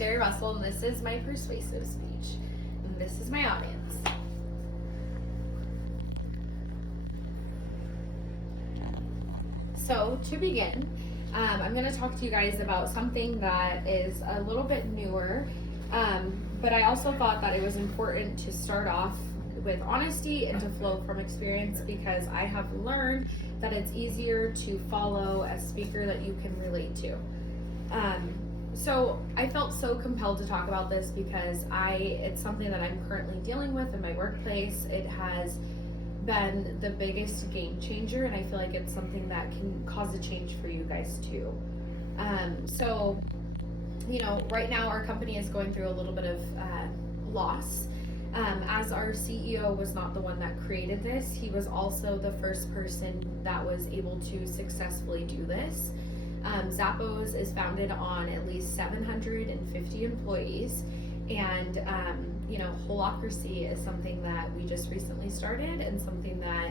Terry Russell, and this is my persuasive speech. And this is my audience. So, to begin, I'm going to talk to you guys about something that is a little bit newer, but I also thought that it was important to start off with honesty and to flow from experience, because I have learned that it's easier to follow a speaker that you can relate to. So I felt so compelled to talk about this because it's something that I'm currently dealing with in my workplace. It has been the biggest game changer, and I feel like it's something that can cause a change for you guys too. So, right now our company is going through a little bit of loss. As our CEO was not the one that created this, he was also the first person that was able to successfully do this. Zappos is founded on at least 750 employees, and Holacracy is something that we just recently started and something that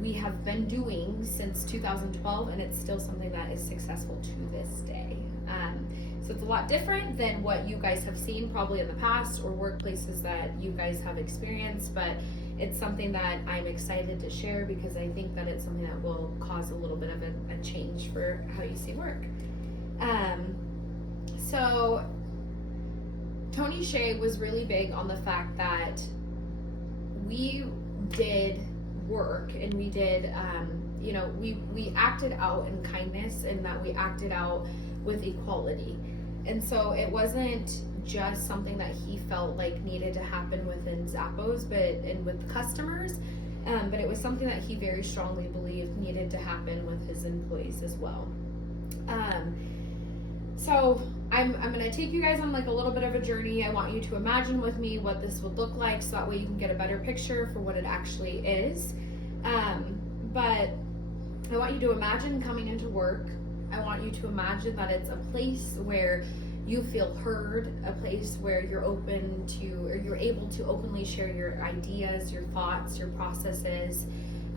we have been doing since 2012, and it's still something that is successful to this day. So it's a lot different than what you guys have seen probably in the past or workplaces that you guys have experienced, but it's something that I'm excited to share because I think that it's something that will cause a little bit of a change for how you see work. So Tony Shea was really big on the fact that we did work and we did, we acted out in kindness, and that we acted out with equality. And so it wasn't just something that he felt like needed to happen within Zappos and with customers, but it was something that he very strongly believed needed to happen with his employees as well. So I'm going to take you guys on like a little bit of a journey. I want you to imagine with me what this would look like, so that way you can get a better picture for what it actually is. But I want you to imagine coming into work. I want you to imagine that it's a place where you feel heard, a place where you're open to, or you're able to openly share your ideas, your thoughts, your processes,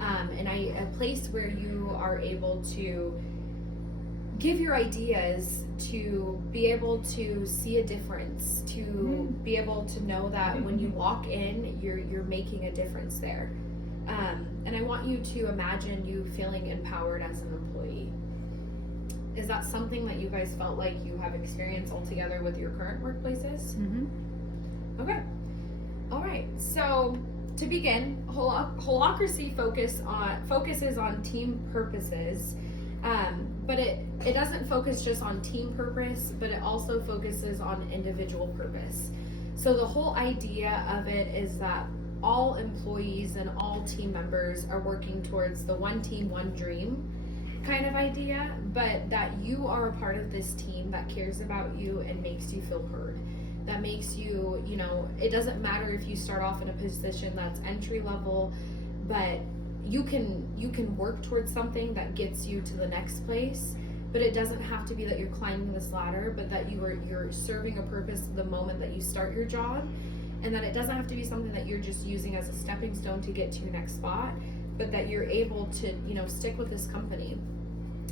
and a place where you are able to give your ideas, to be able to see a difference, to be able to know that when you walk in, you're making a difference there. And I want you to imagine you feeling empowered as an employee. Is that something that you guys felt like you have experienced altogether with your current workplaces? Mm-hmm. Okay. All right. So to begin, Holacracy focuses on team purposes, but it doesn't focus just on team purpose, but it also focuses on individual purpose. So the whole idea of it is that all employees and all team members are working towards the one team, one dream kind of idea, but that you are a part of this team that cares about you and makes you feel heard. That makes you, it doesn't matter if you start off in a position that's entry level, but you can work towards something that gets you to the next place. But it doesn't have to be that you're climbing this ladder, but that you're serving a purpose the moment that you start your job, and that it doesn't have to be something that you're just using as a stepping stone to get to your next spot, but that you're able to, stick with this company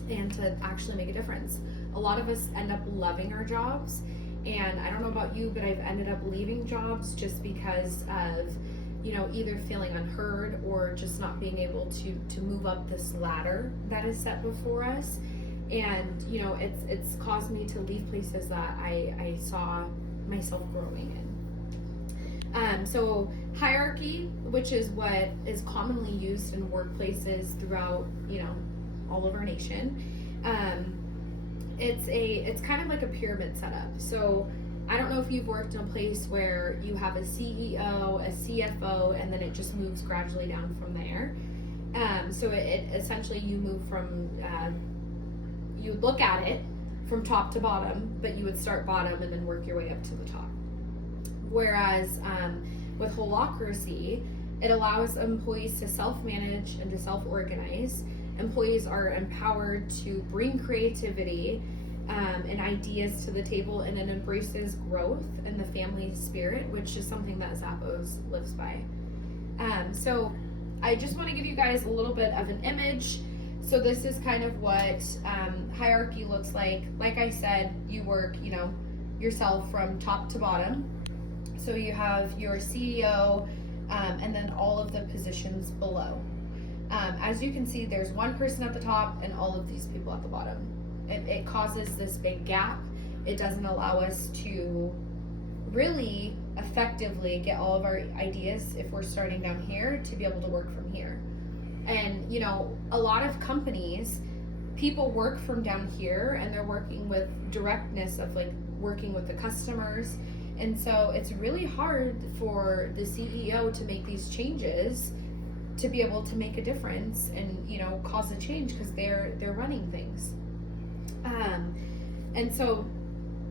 and to actually make a difference. A lot of us end up loving our jobs, and I don't know about you, but I've ended up leaving jobs just because of, either feeling unheard or just not being able to move up this ladder that is set before us. And, it's caused me to leave places that I saw myself growing in. So hierarchy, which is what is commonly used in workplaces throughout, all over our nation. It's kind of like a pyramid setup. So I don't know if you've worked in a place where you have a CEO, a CFO, and then it just moves gradually down from there. So it essentially you move from, you look at it from top to bottom, but you would start bottom and then work your way up to the top. Whereas with Holacracy, it allows employees to self-manage and to self-organize. Employees are empowered to bring creativity and ideas to the table, and it embraces growth and the family spirit, which is something that Zappos lives by. So I just want to give you guys a little bit of an image. So this is kind of what hierarchy looks like. Like I said, you work, yourself from top to bottom. So you have your CEO, and then all of the positions below. As you can see, there's one person at the top and all of these people at the bottom. It causes this big gap. It doesn't allow us to really effectively get all of our ideas, if we're starting down here, to be able to work from here. And you know, a lot of companies, people work from down here and they're working with directness of like working with the customers. And so it's really hard for the CEO to make these changes to be able to make a difference and, you know, cause a change, because they're running things. And so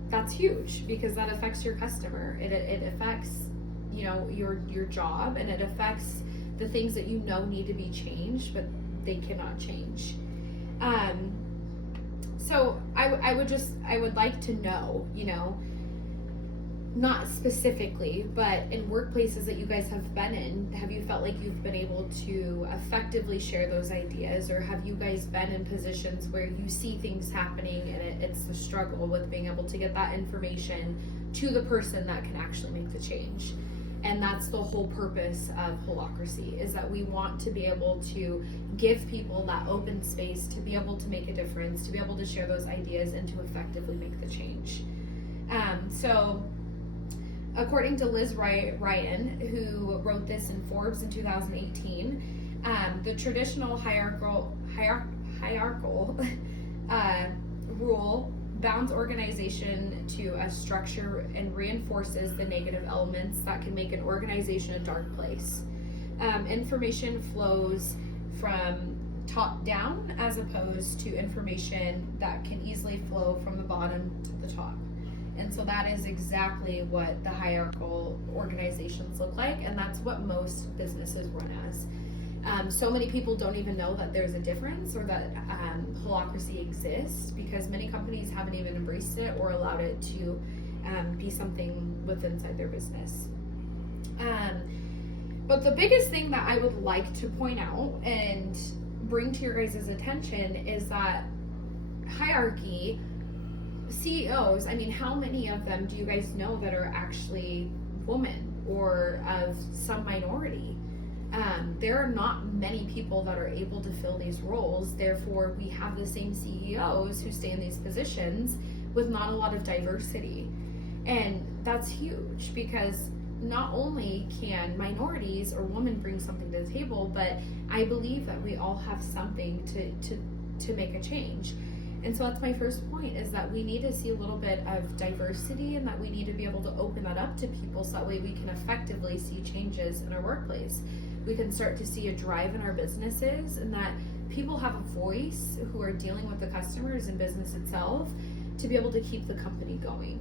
that's huge, because that affects your customer. It affects, you know, your job, and it affects the things that you know need to be changed, but they cannot change. So I would like to know, you know, not specifically, but in workplaces that you guys have been in, have you felt like you've been able to effectively share those ideas, or have you guys been in positions where you see things happening and it's the struggle with being able to get that information to the person that can actually make the change? And that's the whole purpose of Holacracy, is that we want to be able to give people that open space to be able to make a difference, to be able to share those ideas, and to effectively make the change. So according to Liz Ryan, who wrote this in Forbes in 2018, the traditional hierarchical rule bounds organization to a structure and reinforces the negative elements that can make an organization a dark place. Information flows from top down, as opposed to information that can easily flow from the bottom to the top. And so that is exactly what the hierarchical organizations look like, and that's what most businesses run as. So many people don't even know that there's a difference, or that Holacracy exists, because many companies haven't even embraced it or allowed it to be something within inside their business. But the biggest thing that I would like to point out and bring to your guys' attention is that hierarchy, CEOs, I mean, how many of them do you guys know that are actually women or of some minority? There are not many people that are able to fill these roles. Therefore, we have the same CEOs who stay in these positions with not a lot of diversity. And that's huge, because not only can minorities or women bring something to the table, but I believe that we all have something to make a change. And so that's my first point, is that we need to see a little bit of diversity, and that we need to be able to open that up to people, so that way we can effectively see changes in our workplace. We can start to see a drive in our businesses, and that people have a voice who are dealing with the customers and business itself, to be able to keep the company going.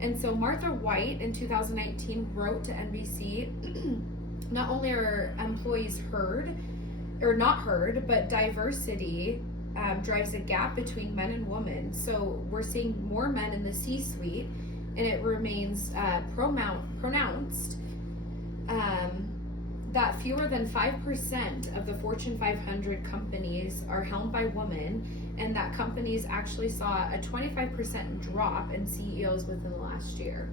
And so Martha White in 2019 wrote to NBC, not only are employees heard, or not heard, but diversity drives a gap between men and women. So we're seeing more men in the C-suite, and it remains pronounced that fewer than 5% of the Fortune 500 companies are held by women, and that companies actually saw a 25% drop in CEOs within the last year.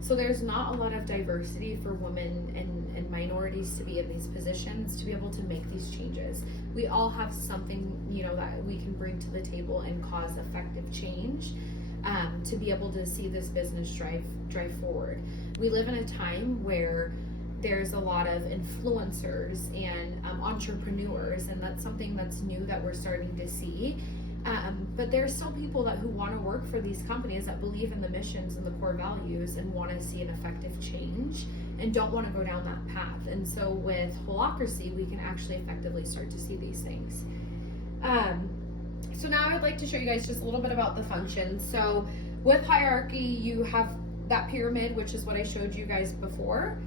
So there's not a lot of diversity for women and minorities to be in these positions, to be able to make these changes. We all have something, you know, that we can bring to the table and cause effective change, to be able to see this business drive forward. We live in a time where there's a lot of influencers and entrepreneurs, and that's something that's new that we're starting to see. But there's still people who want to work for these companies, that believe in the missions and the core values, and want to see an effective change, and don't want to go down that path. And so with Holacracy, we can actually effectively start to see these things. So now I would like to show you guys just a little bit about the functions. So with hierarchy, you have that pyramid, which is what I showed you guys before.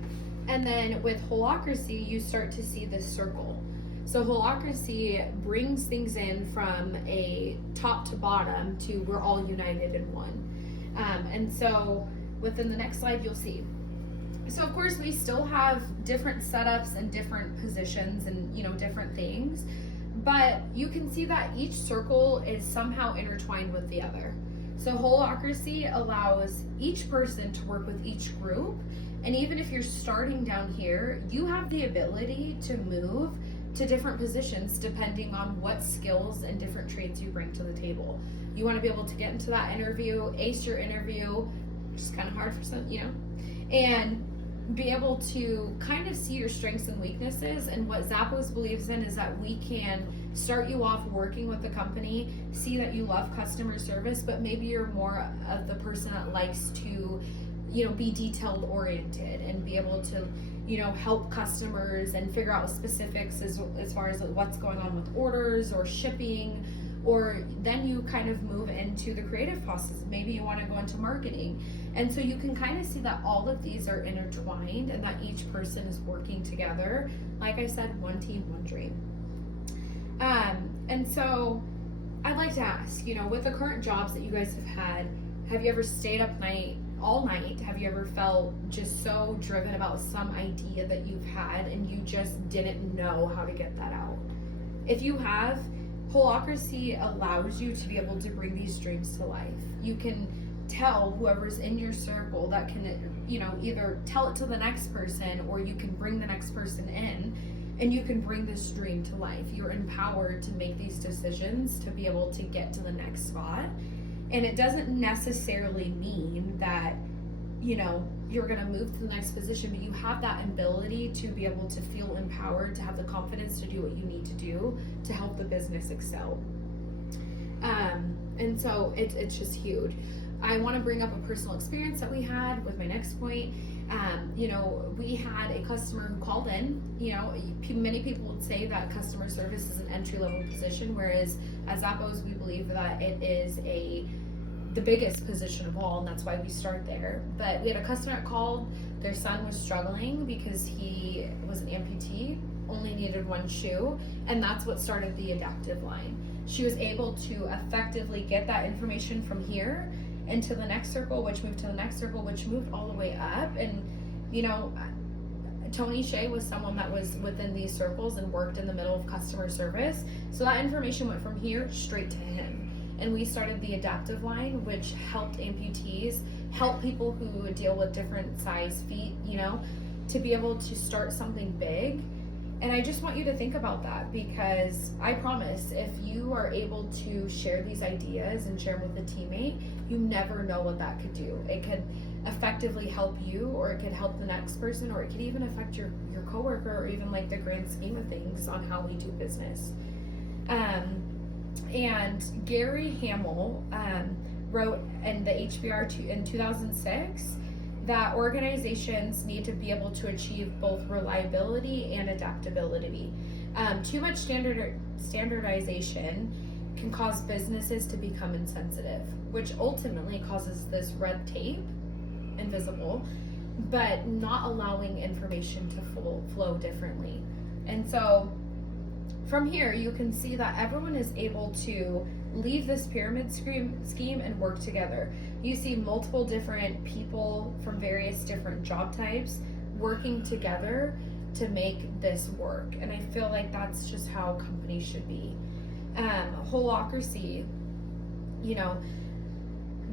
And then with Holacracy, you start to see this circle. So Holacracy brings things in from a top to bottom to we're all united in one. And so within the next slide, you'll see. So of course, we still have different setups and different positions and, you know, different things, but you can see that each circle is somehow intertwined with the other. So holacracy allows each person to work with each group. And even if you're starting down here, you have the ability to move to different positions depending on what skills and different traits you bring to the table. You want to be able to get into that interview, ace your interview, which is kind of hard for some, and be able to kind of see your strengths and weaknesses. And what Zappos believes in is that we can start you off working with the company, see that you love customer service, but maybe you're more of the person that likes to, be detailed oriented and be able to, help customers and figure out specifics as far as what's going on with orders or shipping. Or then you kind of move into the creative process. Maybe you want to go into marketing. And so you can kind of see that all of these are intertwined and that each person is working together. Like I said, one team, one dream. And so I'd like to ask, with the current jobs that you guys have you ever stayed up all night? Have you ever felt just so driven about some idea that you've had and you just didn't know how to get that out? If you have, holacracy allows you to be able to bring these dreams to life. You can tell whoever's in your circle that can, either tell it to the next person, or you can bring the next person in and you can bring this dream to life. You're empowered to make these decisions to be able to get to the next spot. And it doesn't necessarily mean that, you're going to move to the next position, but you have that ability to be able to feel empowered, to have the confidence to do what you need to do to help the business excel. And so it's just huge. I want to bring up a personal experience that we had with my next point. We had a customer who called in. Many people would say that customer service is an entry-level position, whereas at Zappos, we believe that it is the biggest position of all, and that's why we start there. But we had a customer that called. Their son was struggling because he was an amputee, only needed one shoe, and that's what started the adaptive line. She was able to effectively get that information from here into the next circle, which moved to the next circle, which moved all the way up. And Tony Shea was someone that was within these circles and worked in the middle of customer service, so that information went from here straight to him. And we started the adaptive line, which helped amputees, help people who deal with different size feet, to be able to start something big. And I just want you to think about that, because I promise, if you are able to share these ideas and share them with a teammate, you never know what that could do. It could effectively help you, or it could help the next person, or it could even affect your coworker, or even like the grand scheme of things on how we do business. And Gary Hamel wrote in the HBR in 2006 that organizations need to be able to achieve both reliability and adaptability. Too much standardization can cause businesses to become insensitive, which ultimately causes this red tape, invisible, but not allowing information to flow differently. And so from here, you can see that everyone is able to leave this pyramid scheme and work together. You see multiple different people from various different job types working together to make this work. And I feel like that's just how companies should be. Holacracy,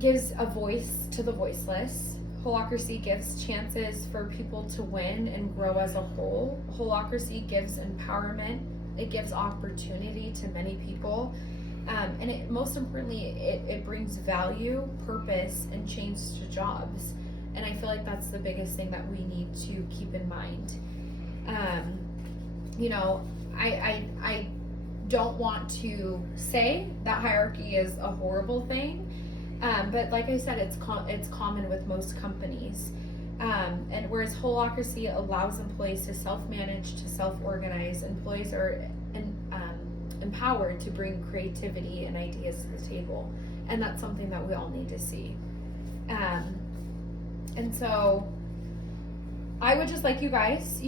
gives a voice to the voiceless. Holacracy gives chances for people to win and grow as a whole. Holacracy gives empowerment. It gives opportunity to many people. And it, most importantly, it brings value, purpose, and change to jobs. And I feel like that's the biggest thing that we need to keep in mind. I don't want to say that hierarchy is a horrible thing, but like I said, it's common with most companies. And whereas holacracy allows employees to self-manage, to self-organize, employees are empowered to bring creativity and ideas to the table. And that's something that we all need to see. And so I would just like you guys,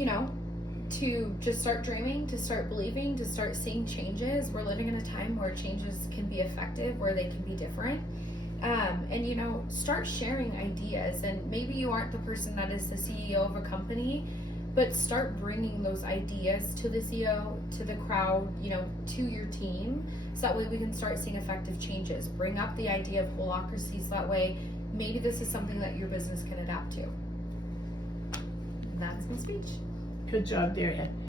to just start dreaming, to start believing, to start seeing changes. We're living in a time where changes can be effective, where they can be different. And start sharing ideas. And maybe you aren't the person that is the CEO of a company, but start bringing those ideas to the CEO, to the crowd, you know, to your team, so that way we can start seeing effective changes. Bring up the idea of holacracy, so that way maybe this is something that your business can adapt to. That's my speech. Good job, Daria.